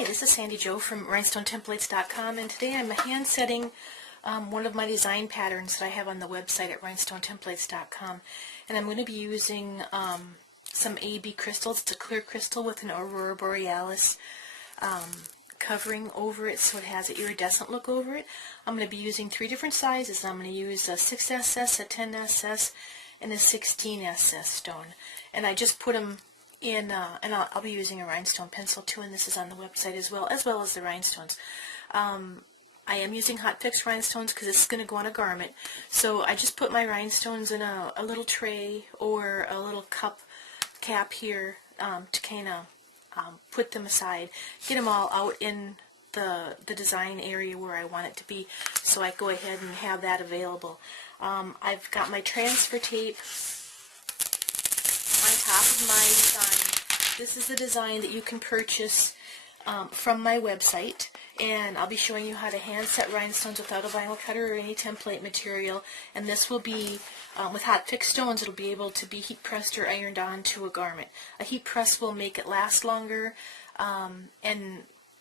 Hi, this is Sandy Jo from rhinestonetemplates.com, and today I'm hand setting one of my design patterns that I have on the website at rhinestonetemplates.com, and I'm going to be using some AB crystals. It's a clear crystal with an Aurora Borealis covering over it, so it has an iridescent look over it. I'm going to be using 3 different sizes. I'm going to use a 6SS, a 10SS, and a 16SS stone, and I just put them in, and I'll be using a rhinestone pencil too, and this is on the website as well as the rhinestones. I am using hot fix rhinestones because it's going to go on a garment, so I just put my rhinestones in a little tray or a little cup cap here to kind of put them aside, get them all out in the design area where I want it to be, so I go ahead and have that available. I've got my transfer tape on top of my design. This is the design that you can purchase from my website, and I'll be showing you how to hand set rhinestones without a vinyl cutter or any template material, and this will be, with hot fix stones, it'll be able to be heat pressed or ironed onto a garment. A heat press will make it last longer, and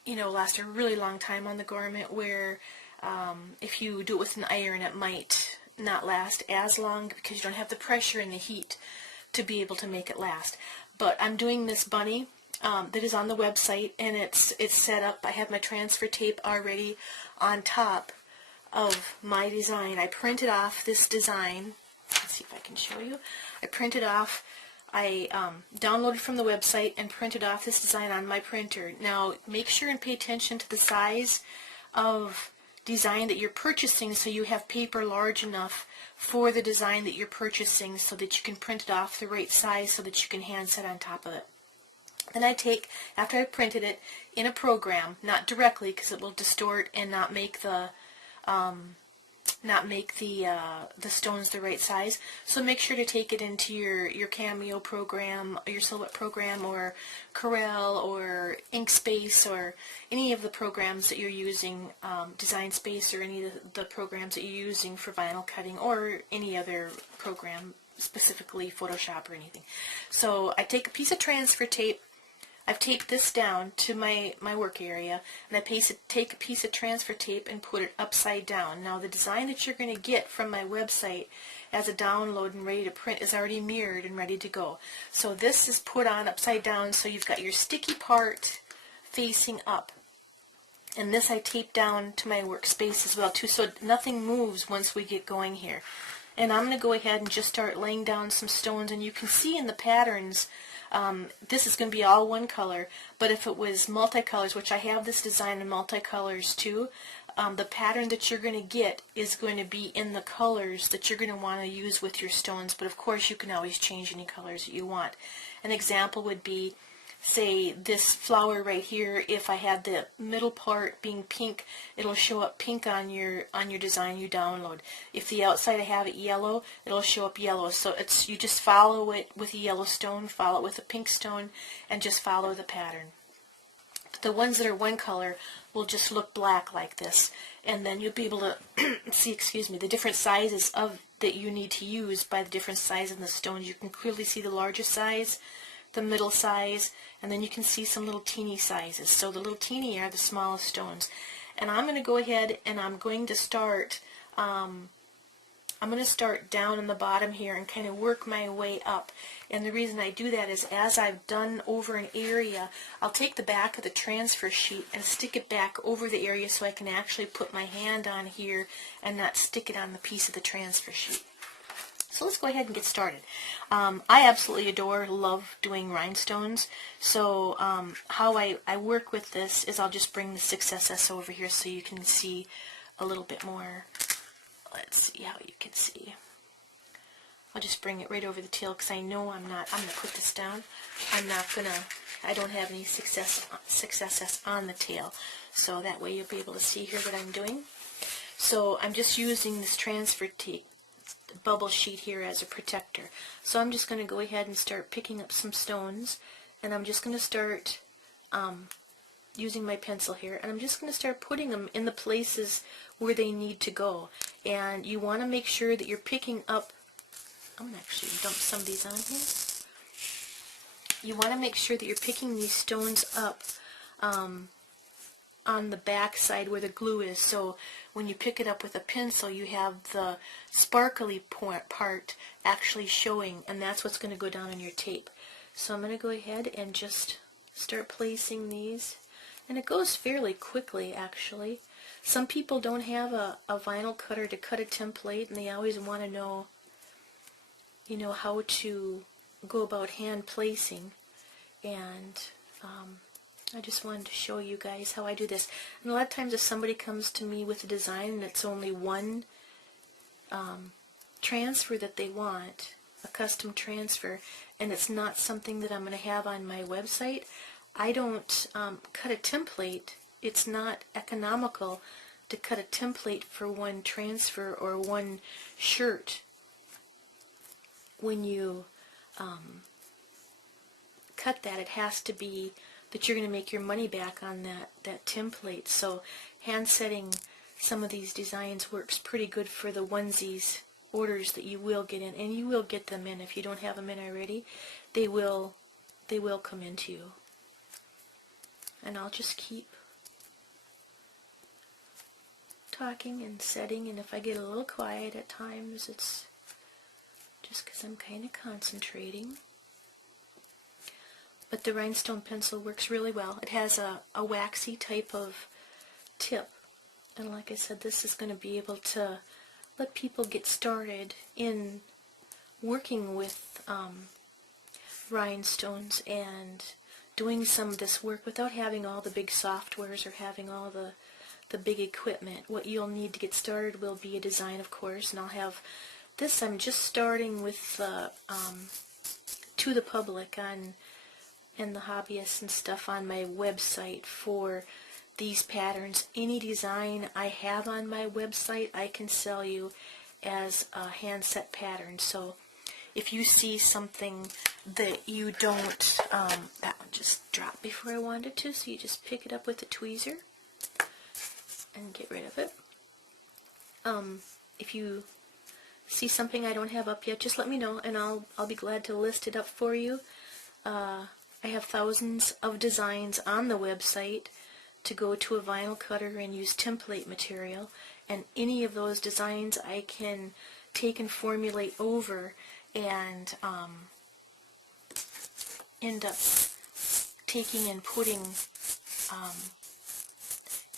last a really long time on the garment, where if you do it with an iron it might not last as long because you don't have the pressure and the heat to be able to make it last. But I'm doing this bunny that is on the website, and it's set up. I have my transfer tape already on top of my design. I printed off this design. Let's see if I can show you. I printed off, I downloaded from the website and printed off this design on my printer. Now make sure and pay attention to the size of design that you're purchasing, so you have paper large enough for the design that you're purchasing so that you can print it off the right size so that you can hand set on top of it. Then I take, after I printed it, in a program, not directly because it will distort and not make the stones the right size. So make sure to take it into your Cameo program, or your Silhouette program, or Corel, or Inkspace, or any of the programs that you're using, Design Space, or any of the programs that you're using for vinyl cutting, or any other program, specifically Photoshop or anything. So I take a piece of transfer tape. I've taped this down to my work area, and I take a piece of transfer tape and put it upside down. Now the design that you're going to get from my website as a download and ready to print is already mirrored and ready to go. So this is put on upside down, so you've got your sticky part facing up. And this I tape down to my workspace as well too, so nothing moves once we get going here. And I'm going to go ahead and just start laying down some stones, and you can see in the patterns, this is going to be all one color, but if it was multicolors, which I have this design in multicolors too, the pattern that you're going to get is going to be in the colors that you're going to want to use with your stones, but of course you can always change any colors that you want. An example would be, say, this flower right here. If I had the middle part being pink, it'll show up pink on your design you download. If the outside I have it yellow, it'll show up yellow. So you just follow it with a yellow stone, follow it with a pink stone, and just follow the pattern. The ones that are one color will just look black like this, and then you'll be able to see, the different sizes that you need to use by the different size of the stones. You can clearly see the larger size, the middle size, and then you can see some little teeny sizes. So the little teeny are the smallest stones. And I'm going to go ahead and I'm going to start down in the bottom here and kind of work my way up. And the reason I do that is, as I've done over an area, I'll take the back of the transfer sheet and stick it back over the area so I can actually put my hand on here and not stick it on the piece of the transfer sheet. So let's go ahead and get started. I absolutely love doing rhinestones. So how I work with this is I'll just bring the 6SS over here so you can see a little bit more. Let's see how you can see. I'll just bring it right over the tail because I know I'm going to put this down. I don't have any 6SS on the tail. So that way you'll be able to see here what I'm doing. So I'm just using this transfer tape bubble sheet here as a protector. So I'm just going to go ahead and start picking up some stones, and I'm just going to start using my pencil here, and I'm just going to start putting them in the places where they need to go. And you want to make sure that you're picking up, I'm going to actually dump some of these on here. You want to make sure that you're picking these stones up on the back side where the glue is, so when you pick it up with a pencil you have the sparkly part actually showing, and that's what's going to go down on your tape. So I'm going to go ahead and just start placing these, and it goes fairly quickly actually. Some people don't have a vinyl cutter to cut a template, and they always want to know, you know, how to go about hand placing, and I just wanted to show you guys how I do this. And a lot of times if somebody comes to me with a design and it's only one transfer that they want, a custom transfer, and it's not something that I'm going to have on my website, I don't cut a template. It's not economical to cut a template for one transfer or one shirt. When you cut that, it has to be that you're going to make your money back on that template. So hand setting some of these designs works pretty good for the onesies orders that you will get in, and you will get them in if you don't have them in already. They will come into you. And I'll just keep talking and setting, and if I get a little quiet at times, it's just because I'm kind of concentrating. But the rhinestone pencil works really well. It has a waxy type of tip, and like I said, this is going to be able to let people get started in working with rhinestones and doing some of this work without having all the big softwares or having all the big equipment. What you'll need to get started will be a design, of course, and I'll have this. I'm just starting with to the public and the hobbyists and stuff on my website for these patterns. Any design I have on my website I can sell you as a handset pattern. So if you see something that you don't, that one just dropped before I wanted to, so you just pick it up with a tweezer and get rid of it. If you see something I don't have up yet, just let me know and I'll be glad to list it up for you. I have thousands of designs on the website to go to a vinyl cutter and use template material, and any of those designs I can take and formulate over and end up taking and putting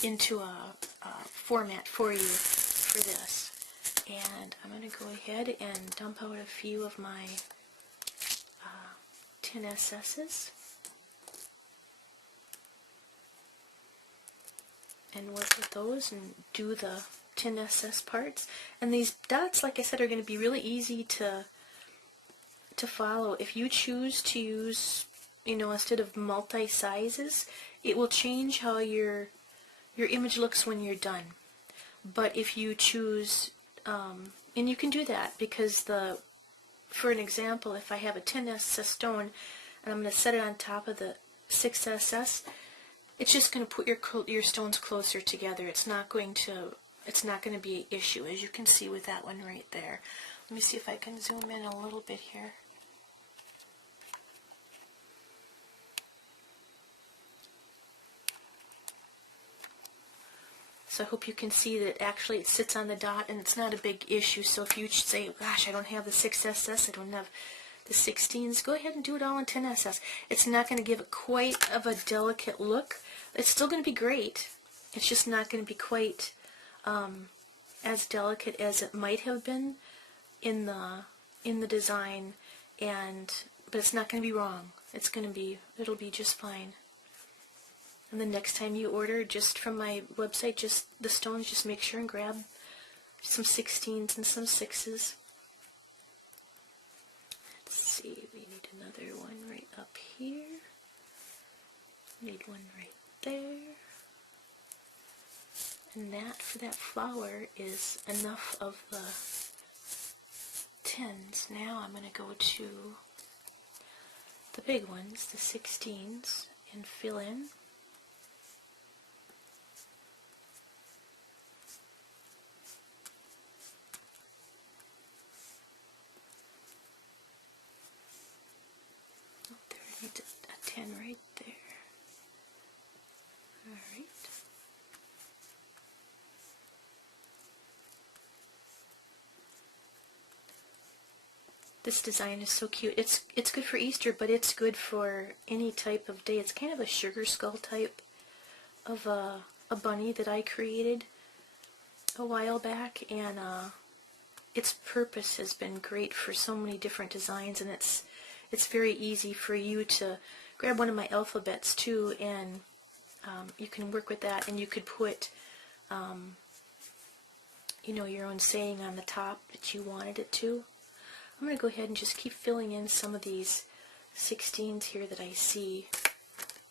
into a format for you for this. And I'm going to go ahead and dump out a few of my tin SS's and work with those and do the tin SS parts. And these dots, like I said, are going to be really easy to follow. If you choose to use, you know, instead of multi-sizes, it will change how your image looks when you're done. But if you choose, and you can do that because for an example, if I have a 10SS stone and I'm going to set it on top of the 6SS, it's just going to put your stones closer together. It's not going to be an issue, as you can see with that one right there. Let me see if I can zoom in a little bit here. So I hope you can see that actually it sits on the dot and it's not a big issue. So if you say, gosh, I don't have the 6SS, I don't have the 16s, go ahead and do it all in 10SS. It's not going to give it quite of a delicate look. It's still going to be great. It's just not going to be quite as delicate as it might have been in the design, but it's not going to be wrong. It'll be just fine. And the next time you order just from my website, just the stones, just make sure and grab some 16s and some 6s. Let's see, we need another one right up here. Need one right there. And that, for that flower, is enough of the 10s. Now I'm going to go to the big ones, the 16s, and fill in. Oh, there, I need a 10 right there. Alright. This design is so cute. It's good for Easter, but it's good for any type of day. It's kind of a sugar skull type of a bunny that I created a while back, and its purpose has been great for so many different designs, and it's very easy for you to grab one of my alphabets too, and you can work with that, and you could put you know, your own saying on the top that you wanted it to. I'm going to go ahead and just keep filling in some of these 16s here that I see.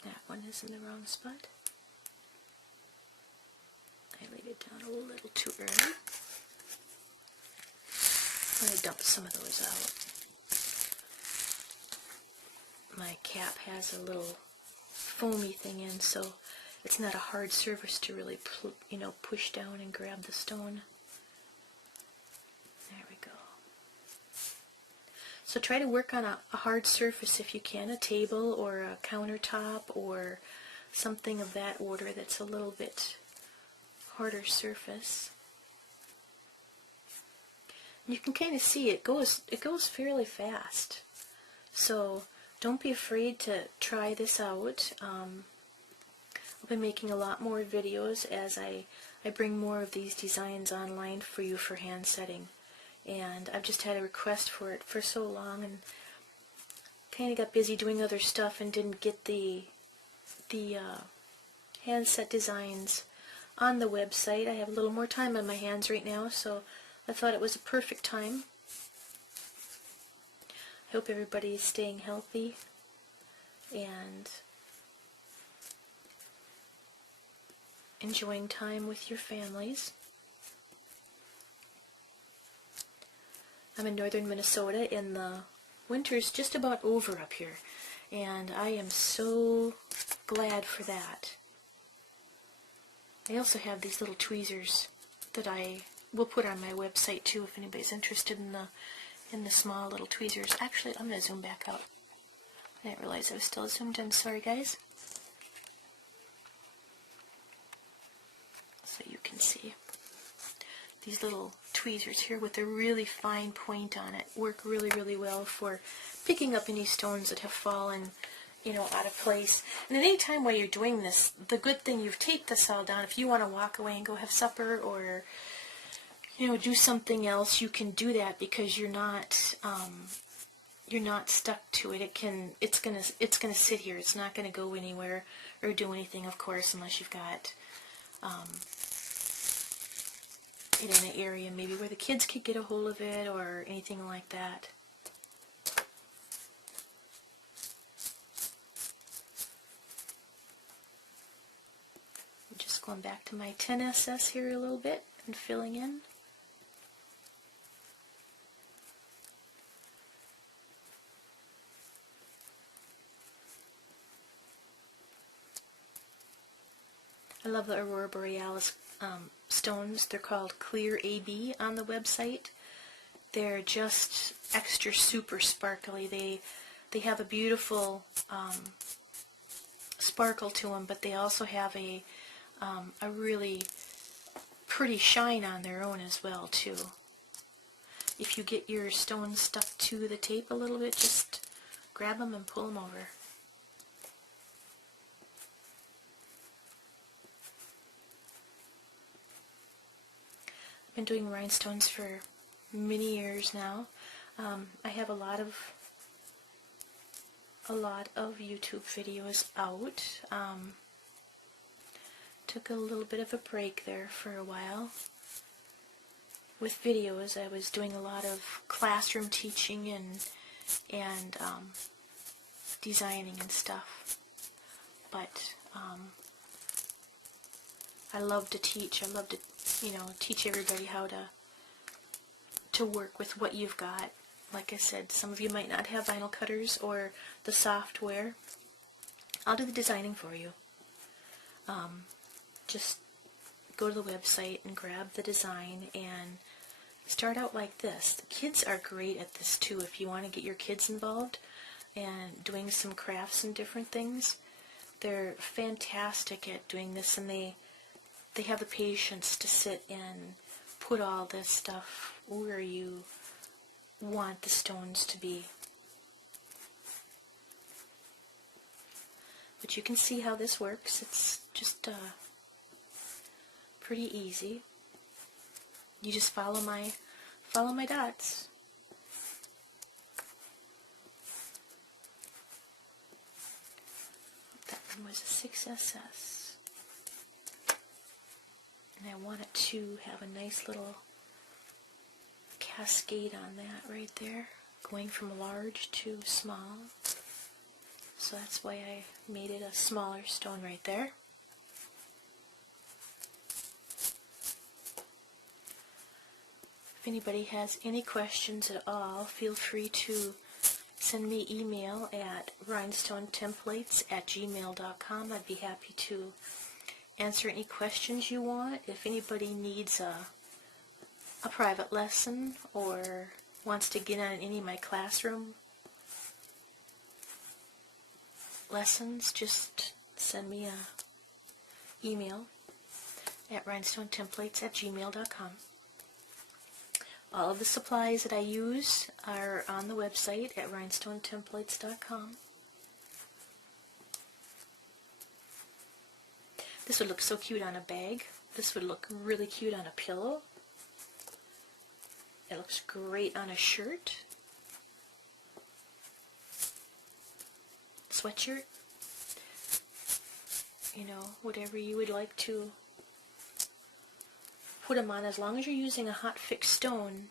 That one is in the wrong spot. I laid it down a little too early. I'm going to dump some of those out. My cap has a little foamy thing in, so it's not a hard surface to really, you know, push down and grab the stone. There we go. So try to work on a hard surface if you can, a table or a countertop or something of that order that's a little bit harder surface. And you can kind of see it goes fairly fast. So don't be afraid to try this out. I'll be making a lot more videos as I bring more of these designs online for you for hand setting. And I've just had a request for it for so long, and kind of got busy doing other stuff and didn't get the handset designs on the website. I have a little more time on my hands right now, so I thought it was a perfect time. I hope everybody is staying healthy and enjoying time with your families. I'm in northern Minnesota, and the winter's just about over up here, and I am so glad for that. I also have these little tweezers that I will put on my website too if anybody's interested in the small little tweezers. Actually, I'm going to zoom back out. I didn't realize I was still zoomed in. Sorry, guys. So you can see. These little tweezers here with a really fine point on it work really, really well for picking up any stones that have fallen, you know, out of place. And at any time while you're doing this, the good thing, you've taped this all down. If you want to walk away and go have supper or, you know, do something else, you can do that because you're not stuck to it. It's gonna sit here. It's not gonna go anywhere or do anything, of course, unless you've got it in an area maybe where the kids could get a hold of it or anything like that. I'm just going back to my 10SS here a little bit and filling in. I love the Aurora Borealis stones. They're called Clear AB on the website. They're just extra super sparkly. They have a beautiful sparkle to them, but they also have a really pretty shine on their own as well too. If you get your stones stuck to the tape a little bit, just grab them and pull them over. I've been doing rhinestones for many years now. I have a lot of YouTube videos out. Took a little bit of a break there for a while. With videos, I was doing a lot of classroom teaching and designing and stuff. But I love to teach. I love to, you know, teach everybody how to work with what you've got. Like I said, some of you might not have vinyl cutters or the software. I'll do the designing for you. Just go to the website and grab the design and start out like this. The kids are great at this too. If you want to get your kids involved and doing some crafts and different things, they're fantastic at doing this, and they have the patience to sit and put all this stuff where you want the stones to be. But you can see how this works. It's just pretty easy. You just follow my dots. That one was a 6SS. And I want it to have a nice little cascade on that right there, going from large to small. So that's why I made it a smaller stone right there. If anybody has any questions at all, feel free to send me email at rhinestonetemplates@gmail.com. I'd be happy to answer any questions you want. If anybody needs a private lesson or wants to get on any of my classroom lessons, just send me a email at rhinestonetemplates@gmail.com. All of the supplies that I use are on the website at rhinestonetemplates.com. This would look so cute on a bag. This would look really cute on a pillow. It looks great on a shirt, sweatshirt, you know, whatever you would like to put them on. As long as you're using a hot fixed stone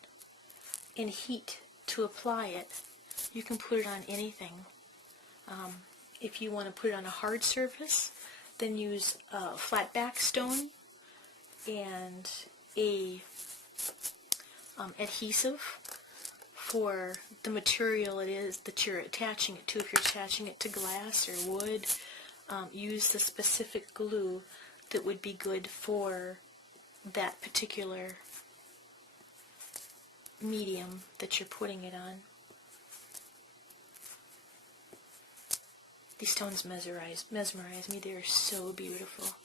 in heat to apply it, you can put it on anything. If you want to put it on a hard surface, then use a flat back stone and a adhesive for the material it is that you're attaching it to. If you're attaching it to glass or wood, use the specific glue that would be good for that particular medium that you're putting it on. These stones mesmerize me. They're so beautiful.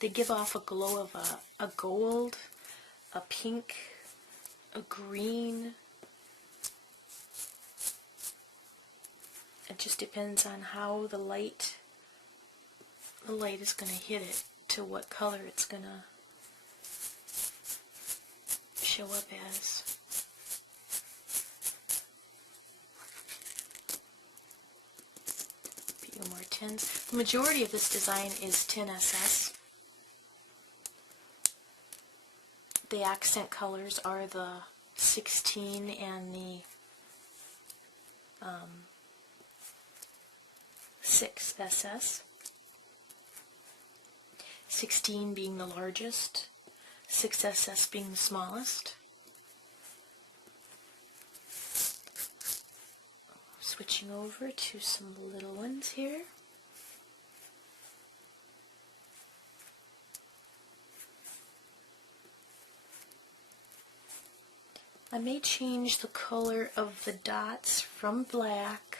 They give off a glow of a gold, a pink, a green. It just depends on how the light is going to hit it, to what color it's going to show up as. A few more 10s. The majority of this design is 10SS. The accent colors are the 16 and the 6SS. 16 being the largest, 6SS being the smallest. Switching over to some little ones here. I may change the color of the dots from black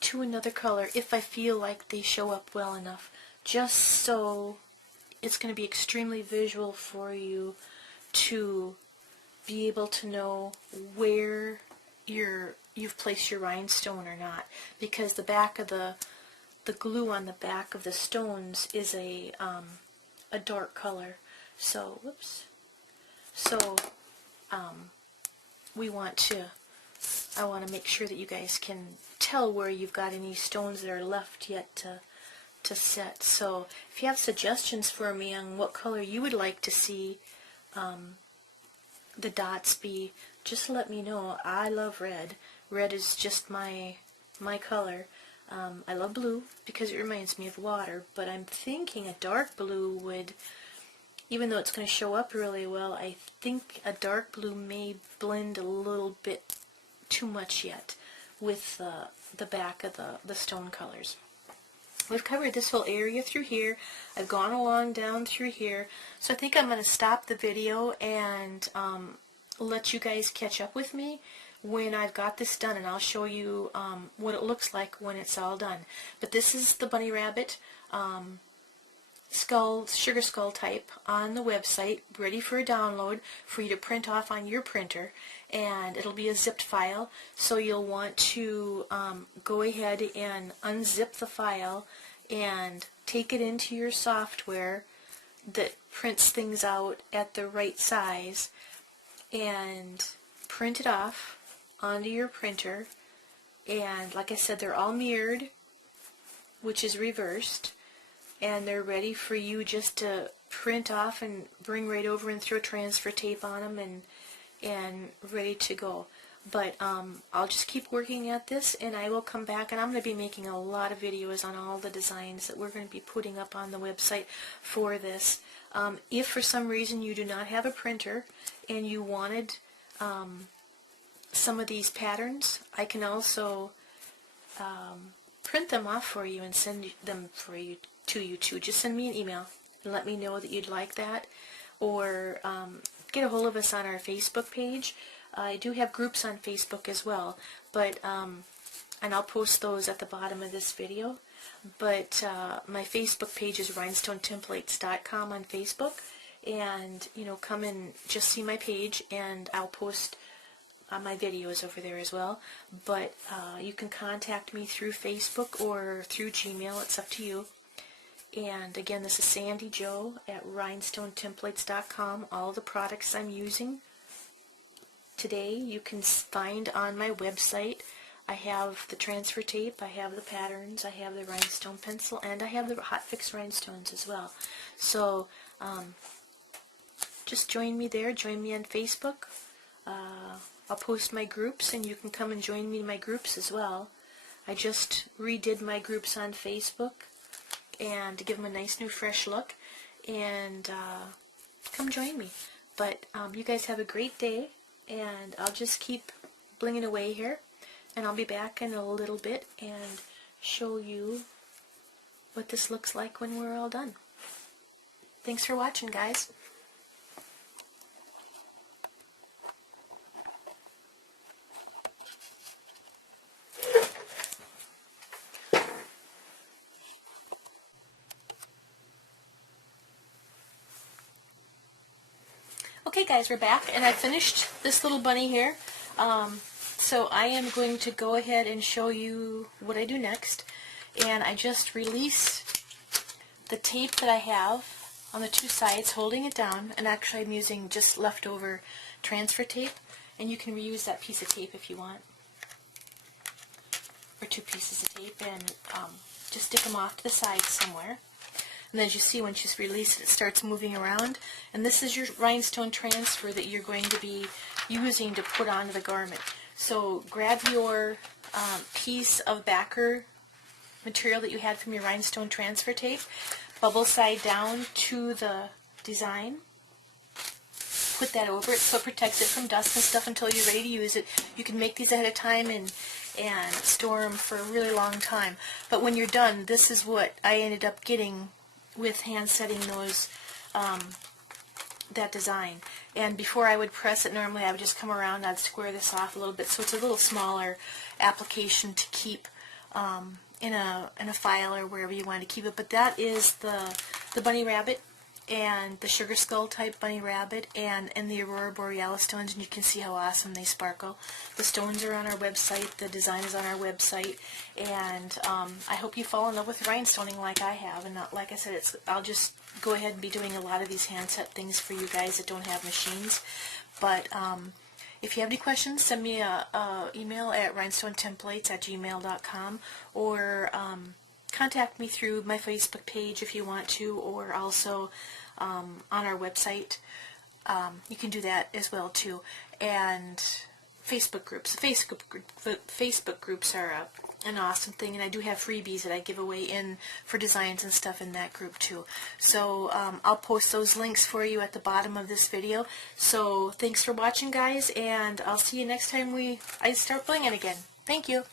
to another color if I feel like they show up well enough, just so it's going to be extremely visual for you to be able to know where you've placed your rhinestone or not, because the back of the glue on the back of the stones is a dark color. So whoops. So I want to make sure that you guys can tell where you've got any stones that are left yet to set. So if you have suggestions for me on what color you would like to see the dots be, just let me know. I love red. Red is just my color. I love blue because it reminds me of water, but I'm thinking a dark blue would, even though it's going to show up really well, I think a dark blue may blend a little bit too much yet with the back of the stone colors. We've covered this whole area through here. I've gone along down through here. So I think I'm going to stop the video and let you guys catch up with me when I've got this done, and I'll show you what it looks like when it's all done. But this is the bunny rabbit sugar skull type on the website, ready for a download for you to print off on your printer, and it'll be a zipped file. So you'll want to go ahead and unzip the file and take it into your software that prints things out at the right size, and print it off onto your printer. And like I said, they're all mirrored, which is reversed, and they're ready for you just to print off and bring right over and throw transfer tape on them and ready to go. But I'll just keep working at this, and I will come back, and I'm going to be making a lot of videos on all the designs that we're going to be putting up on the website for this. If for some reason you do not have a printer and you wanted some of these patterns, I can also print them off for you and send them to you too. Just send me an email and let me know that you'd like that, or get a hold of us on our Facebook page. I do have groups on Facebook as well, but and I'll post those at the bottom of this video. But my Facebook page is rhinestonetemplates.com on Facebook, and come and just see my page, and I'll post my videos over there as well. But you can contact me through Facebook or through Gmail. It's up to you. And again, this is Sandy Jo at rhinestonetemplates.com. All the products I'm using today you can find on my website. I have the transfer tape, I have the patterns, I have the rhinestone pencil, and I have the hot fix rhinestones as well. So just join me there. Join me on Facebook. I'll post my groups, and you can come and join me in my groups as well. I just redid my groups on Facebook, and to give them a nice new fresh look, and come join me. But you guys have a great day, and I'll just keep blinging away here, and I'll be back in a little bit and show you what this looks like when we're all done. Thanks for watching, guys. Okay guys, we're back, and I finished this little bunny here. So I am going to go ahead and show you what I do next. And I just released the tape that I have on the two sides, holding it down, and actually I'm using just leftover transfer tape, and you can reuse that piece of tape if you want, or two pieces of tape, and just stick them off to the side somewhere. And as you see, when you release it, it starts moving around. And this is your rhinestone transfer that you're going to be using to put onto the garment. So grab your piece of backer material that you had from your rhinestone transfer tape, bubble side down to the design, put that over it so it protects it from dust and stuff until you're ready to use it. You can make these ahead of time and store them for a really long time. But when you're done, this is what I ended up getting with hand setting those that design. And before I would press it, normally I would just come around and I'd square this off a little bit, so it's a little smaller application to keep in a file or wherever you want to keep it. But that is the bunny rabbit, and the sugar skull type bunny rabbit, and the Aurora Borealis stones, and you can see how awesome they sparkle. The stones are on our website, the design is on our website, and I hope you fall in love with rhinestoning like I have. And not, like I said, I'll just go ahead and be doing a lot of these handset things for you guys that don't have machines. But if you have any questions, send me an email at rhinestonetemplates@gmail.com, or contact me through my Facebook page if you want to, or also on our website. You can do that as well too. And Facebook groups. Facebook groups are an awesome thing, and I do have freebies that I give away for designs and stuff in that group too. So I'll post those links for you at the bottom of this video. So thanks for watching, guys, and I'll see you next time I start blinging again. Thank you.